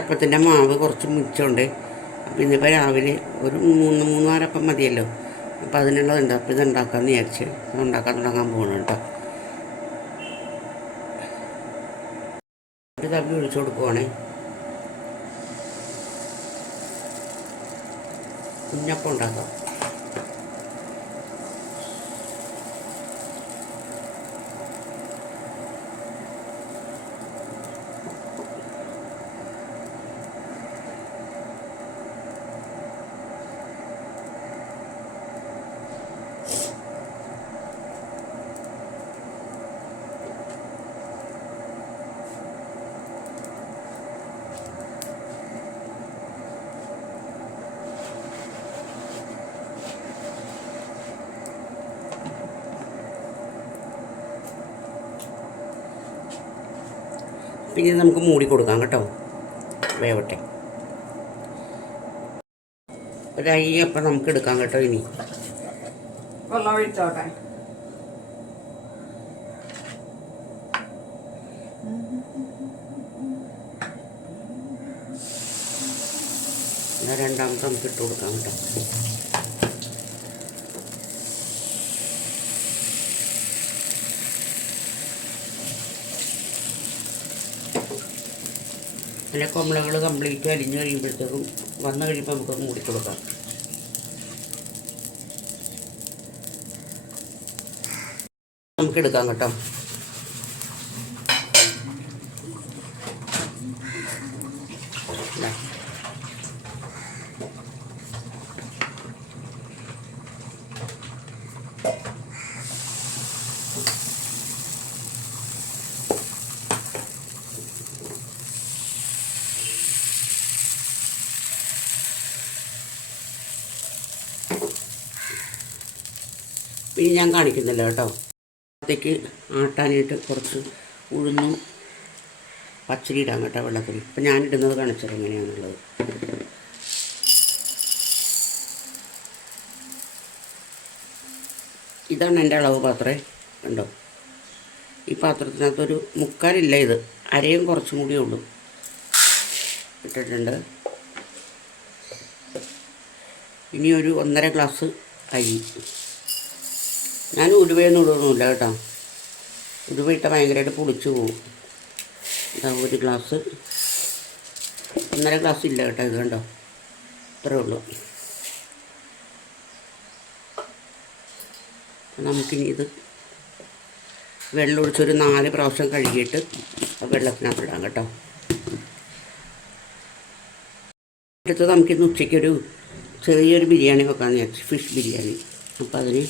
അപ്പത്തിൻ്റെ മാവ് കുറച്ച് മിച്ചമുണ്ട്. അപ്പം ഇന്നിപ്പോൾ രാവിലെ ഒരു മൂന്നാലപ്പം മതിയല്ലോ. അപ്പോൾ അതിനുള്ളതുണ്ട്. അപ്പോൾ ഇതുണ്ടാക്കാമെന്ന് വിചാരിച്ച് ഉണ്ടാക്കാൻ തുടങ്ങാൻ പോകണം കേട്ടോ. ഒരു തവി ഒഴിച്ചു കൊടുക്കുവാണേ. കുഞ്ഞപ്പം ഉണ്ടാക്കാം. പിന്നെ നമുക്ക് മൂടി കൊടുക്കാം കേട്ടോ, വേവട്ടെ. ഒരൈ അപ്പം നമുക്ക് എടുക്കാം കേട്ടോ. ഇനി വെള്ളം ഒഴിച്ചോട്ടെ. രണ്ടാമത്തെ നമുക്ക് ഇട്ട് കൊടുക്കാം കേട്ടോ. പിന്നെ കുമ്പളങ്ങൾ കംപ്ലീറ്റ് അരിഞ്ഞ് കഴിയുമ്പോഴത്തേക്കും വന്നു കഴിയുമ്പോൾ നമുക്ക് മൂടി കൊടുക്കാം. നമുക്ക് എടുക്കാം കേട്ടോ. ഇനി ഞാൻ കാണിക്കുന്നില്ല കേട്ടോ. അത്തേക്ക് ആട്ടാനായിട്ട് കുറച്ച് ഉഴുന്നും പച്ചരി ഇടാം കേട്ടോ വെള്ളത്തിൽ. ഇപ്പം ഞാനിടുന്നത് കാണിച്ചത് എങ്ങനെയാണെന്നുള്ളത്. ഇതാണ് എൻ്റെ അളവ് പാത്രം കണ്ടോ. ഈ പാത്രത്തിനകത്തൊരു മുക്കാലില്ല, ഇത് അരയും കുറച്ചും കൂടിയേ ഉള്ളൂ ഇട്ടിട്ടുണ്ട്. ഇനി ഒരു 1.5 ഗ്ലാസ് അരി. ഞാൻ ഉലുവയൊന്നും ഇടുന്നില്ല കേട്ടോ. ഉലുവ ഇട്ടാൽ ഭയങ്കരമായിട്ട് പൊടിച്ചു പോകും. ഇതാ 1 ഗ്ലാസ്, 1.5 ഗ്ലാസ് ഇല്ല കേട്ടോ. ഇത് കണ്ടോ, ഇത്രേ ഉള്ളൂ. നമുക്കിനി ഇത് വെള്ളം ഒഴിച്ചൊരു 4 പ്രാവശ്യം കഴുകിയിട്ട് വെള്ളത്തിനകത്ത് ഇടാം കേട്ടോ. അടുത്തത് നമുക്കിന്ന് ഉച്ചയ്ക്കൊരു ചെറിയൊരു ബിരിയാണി വെക്കാമെന്ന് വിചാരിച്ചു, ഫിഷ് ബിരിയാണി. അപ്പോൾ അതിന്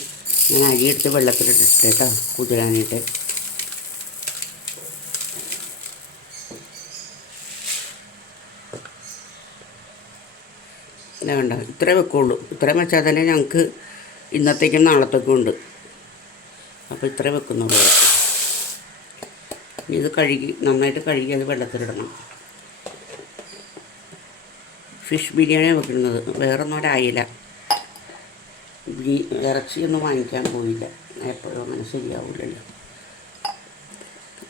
ഞാൻ അരിയെടുത്ത് വെള്ളത്തിലിട്ടിട്ട് കേട്ടോ കുതിരാനായിട്ട്. അല്ല വേണ്ട, ഇത്രേ വെക്കുള്ളൂ. ഇത്രയും വെച്ചാൽ തന്നെ ഞങ്ങൾക്ക് ഇന്നത്തേക്കും നാളത്തേക്കും ഉണ്ട്. അപ്പോൾ ഇത്രേ വെക്കുന്നുള്ളൂ. ഇനി ഇത് കഴുകി നന്നായിട്ട് കഴുകി അത് വെള്ളത്തിലിടണം. ഫിഷ് ബിരിയാണിയാണ് വെക്കുന്നത്, വേറൊന്നും ഒരായില്ല. ഇറച്ചിയൊന്നും വാങ്ങിക്കാൻ പോയില്ല, എപ്പോഴും അങ്ങനെ ശരിയാവില്ലല്ലോ.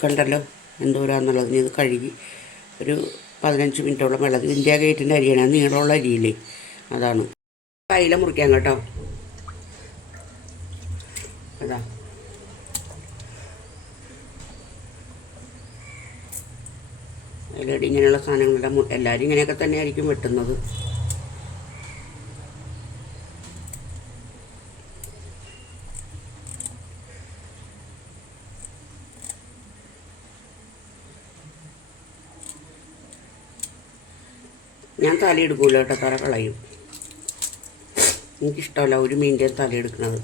കണ്ടല്ലോ എന്തോരാന്നുള്ളത്. ഇനി ഇത് കഴുകി ഒരു 15 മിനിറ്റോളം വെള്ളത്തിൽ. ഇന്ത്യ ഗേറ്റിൻ്റെ അരിയാണ്, നീളമുള്ള അരിയില്ലേ, അതാണ്. അയില മുറിക്കാം കേട്ടോ. അതാ അതിലടി ഇങ്ങനെയുള്ള സാധനങ്ങളെല്ലാം എല്ലാവരും ഇങ്ങനെയൊക്കെ തന്നെ ആയിരിക്കും വെട്ടുന്നത്. ഞാൻ തല എടുക്കൂല കേട്ടോ, തല കളയും. എനിക്കിഷ്ടമല്ല ഒരു മീനിൻ്റെ തല എടുക്കുന്നത്.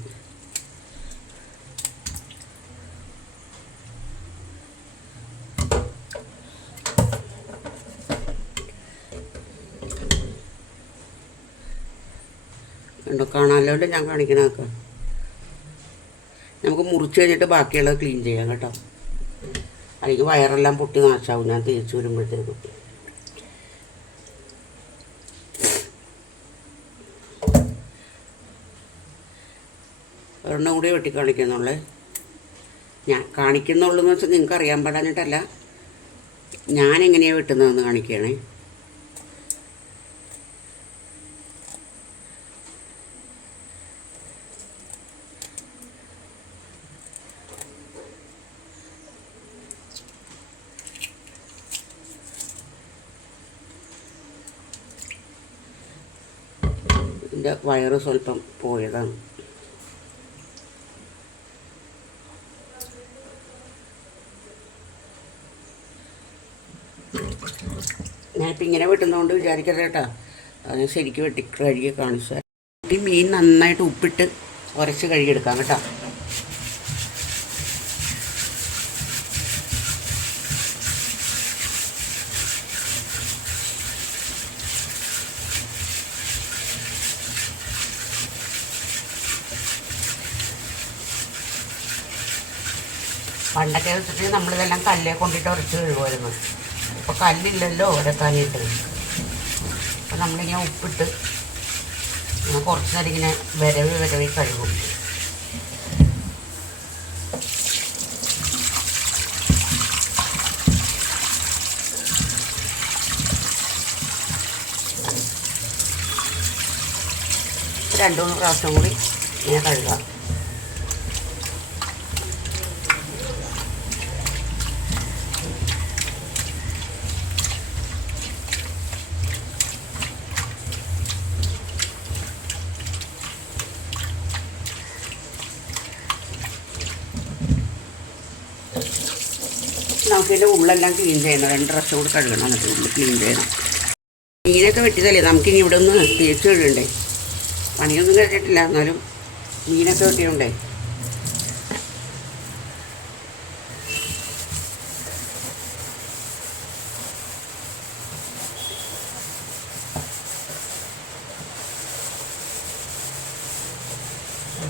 കണ്ടോ, കാണാമല്ലോ ഞാൻ കാണിക്കണതൊക്കെ. നമുക്ക് മുറിച്ച് കഴിഞ്ഞിട്ട് ബാക്കിയുള്ളത് ക്ലീൻ ചെയ്യാം കേട്ടോ. അല്ലെങ്കിൽ വയറെല്ലാം പൊട്ടി നാശാവും ഞാൻ തേച്ച് വരുമ്പോഴത്തേക്കും. ഒരെണ്ണം കൂടി വെട്ടി കാണിക്കുന്നുള്ളേ. ഞാൻ കാണിക്കുന്നുള്ളൂ എന്ന് വെച്ചാൽ നിങ്ങൾക്ക് അറിയാൻ പാടാഞ്ഞിട്ടല്ല, ഞാനെങ്ങനെയാണ് വെട്ടുന്നതെന്ന് കാണിക്കുകയാണേ. എൻ്റെ വയറ് സ്വല്പം പോയതാണ്. ഞാനിപ്പോൾ ഇങ്ങനെ വെട്ടുന്നതുകൊണ്ട് വിചാരിക്കട്ടെ കേട്ടോ, അത് ശരിക്കും വെട്ടി കഴുകി കാണിച്ചു. ഈ മീൻ നന്നായിട്ട് ഉപ്പിട്ട് ഉരച്ച് കഴുകിയെടുക്കാം കേട്ടോ. പണ്ടൊക്കെ വെച്ചിട്ട് നമ്മളിതെല്ലാം കല്ലേ കൊണ്ടിട്ട് ഉരച്ച് കഴുകുമായിരുന്നു. ഇപ്പോൾ കല്ലില്ലല്ലോ ഉരക്കാനായിട്ട്. അപ്പോൾ നമ്മളിങ്ങനെ ഉപ്പിട്ട് കുറച്ച് നേരം ഇങ്ങനെ വിരവി കഴുകും. രണ്ട് മൂന്ന് പ്രാവശ്യം കൂടി ഇങ്ങനെ കഴുകാം. നമുക്കിതിൻ്റെ ഉള്ളെല്ലാം ക്ലീൻ ചെയ്യണം. 2 പ്രാവശ്യം കൂടി കഴുകണം. എന്നിട്ട് ഉള്ളിൽ ക്ലീൻ ചെയ്യണം. മീനൊക്കെ വെട്ടിയതല്ലേ, നമുക്കിനി ഇവിടെ ഒന്ന് തേച്ച് കഴുകണ്ടേ. പണിയൊന്നും കഴിഞ്ഞിട്ടില്ല, എന്നാലും മീനൊക്കെ വെട്ടിയുണ്ടേ.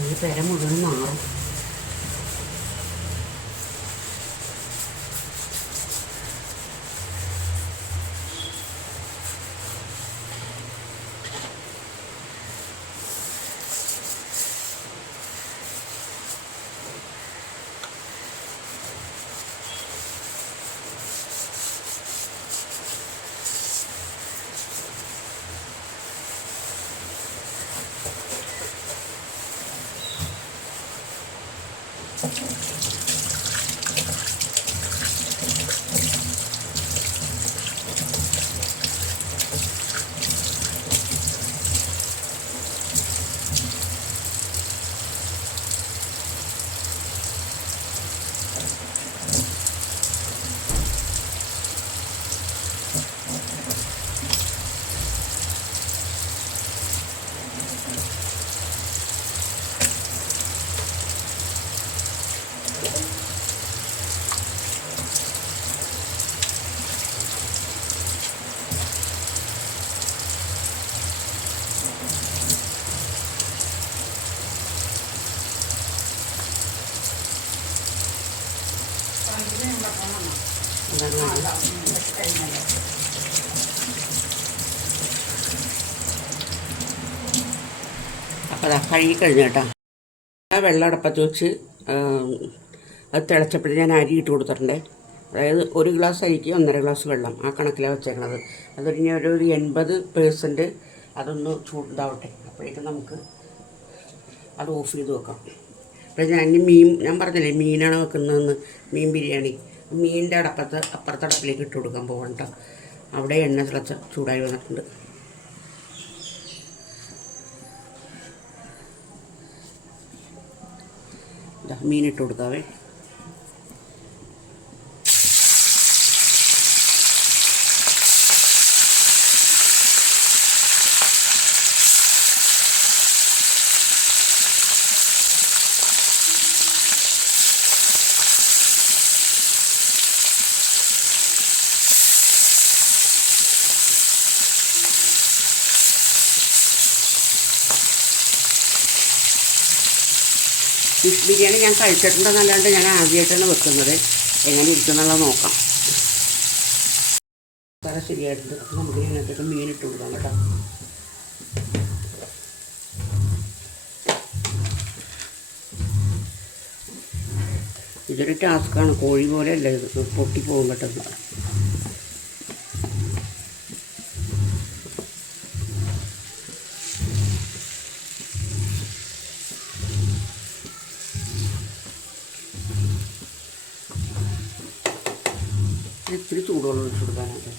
ഈ പെര മുഴുവൻ മാറും. അപ്പോൾ അതാ കഴുകി കഴിഞ്ഞു കേട്ടോ. ആ വെള്ളം അടപ്പത്ത് വെച്ച് അത് തിളച്ചപ്പോഴും ഞാൻ അരി ഇട്ട് കൊടുത്തിട്ടുണ്ട്. അതായത് 1 ഗ്ലാസ് അരിക്ക് 1.5 ഗ്ലാസ് വെള്ളം, ആ കണക്കിലാണ് വെച്ചേക്കണത്. അതൊരു 80% അതൊന്ന് ചൂടാവട്ടെ. അപ്പോഴേക്കും നമുക്ക് അത് ഓഫ് ചെയ്ത് വെക്കാം. അപ്പോൾ ഞാൻ പറഞ്ഞില്ലേ മീനാണ് വെക്കുന്നതെന്ന്, മീൻ ബിരിയാണി. മീനിൻ്റെ അപ്പുറത്തെ അടപ്പിലേക്ക് ഇട്ട് കൊടുക്കാൻ പോകണ്ട. അവിടെ എണ്ണ ചൂടായി വന്നിട്ടുണ്ട്. മീനിട്ട് കൊടുക്കാവേ. ഫിഷ് ബിരിയാണി ഞാൻ കഴിച്ചിട്ടുണ്ടെന്നല്ലാണ്ട് ഞാൻ ആദ്യമായിട്ടാണ് വെക്കുന്നത്. എങ്ങനെ ഇരിക്കുന്നുള്ളത് നോക്കാം. വളരെ ശരിയായിട്ടുണ്ട്. അപ്പോൾ നമുക്ക് ഇതിനകത്തേക്ക് മീനിട്ട് കൊടുക്കാം കേട്ടോ. ഇതൊരു ടാസ്ക്കാണ്. കോഴി പോലെ അല്ല ഇത്, പൊട്ടിപ്പോകും പെട്ടെന്ന്. ഇത്തിരി ചൂടുവെള്ളം ഒഴിച്ച് കൊടുക്കാനായിട്ട്.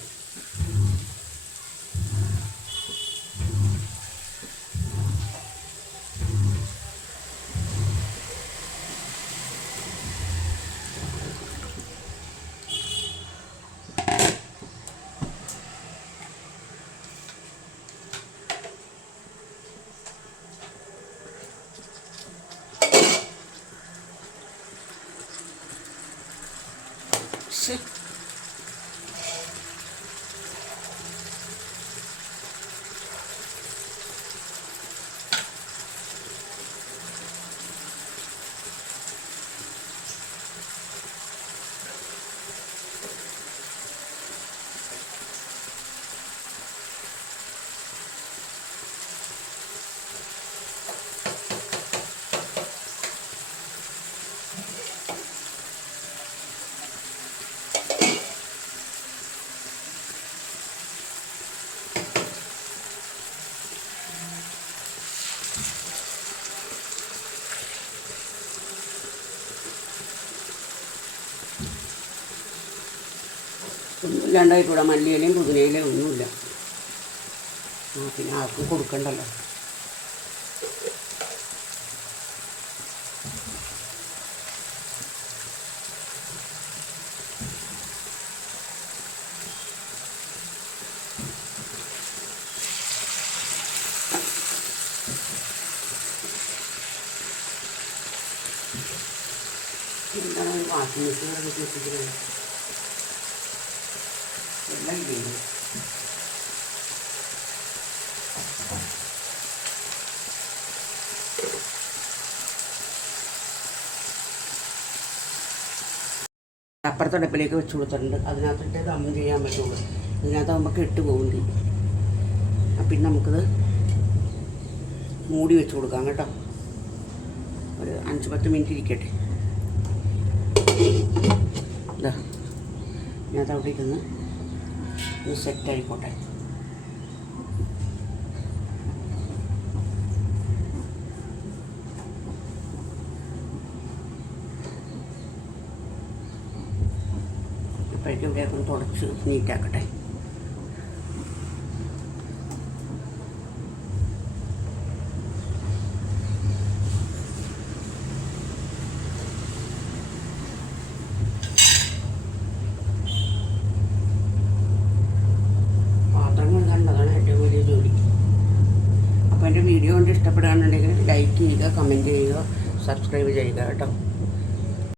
ഇല്ലാണ്ടായിട്ടൂടെ, മല്ലിയിലയും പുതിനയിലയും ഒന്നുമില്ല. പിന്നെ ആർക്കും കൊടുക്കണ്ടല്ലോ. എന്താണ് വാഷിംഗ് മെഷീൻ വെച്ചിരിക്കുന്നത്? എല്ലാം ഇല്ലേ? അപ്പുറത്തെ അടുപ്പിലേക്ക് വെച്ച് കൊടുത്തിട്ടുണ്ട്. അതിനകത്തിട്ട് ദം ചെയ്യാൻ പറ്റുള്ളൂ. ഇതിനകത്താകുമ്പോൾ കെട്ട് പോകും തീ. പിന്നെ നമുക്കിത് മൂടി വെച്ച് കൊടുക്കാം കേട്ടോ. ഒരു 5-10 മിനിറ്റ് ഇരിക്കട്ടെ. ഇതാ ഇതിനകത്ത് അവിടെ ഇരുന്ന് ഒന്ന് സെറ്റായിക്കോട്ടെ. ഇപ്പോഴേക്കും ഇവിടെയൊക്കെ ഒന്ന് തുടച്ച് നീറ്റാക്കട്ടെ. അപ്പോൾ എൻ്റെ വീഡിയോ കൊണ്ട് ഇഷ്ടപ്പെടുകയാണെന്നുണ്ടെങ്കിൽ ലൈക്ക് ചെയ്യുക, കമൻറ്റ് ചെയ്യുക, സബ്സ്ക്രൈബ് ചെയ്യുക കേട്ടോ.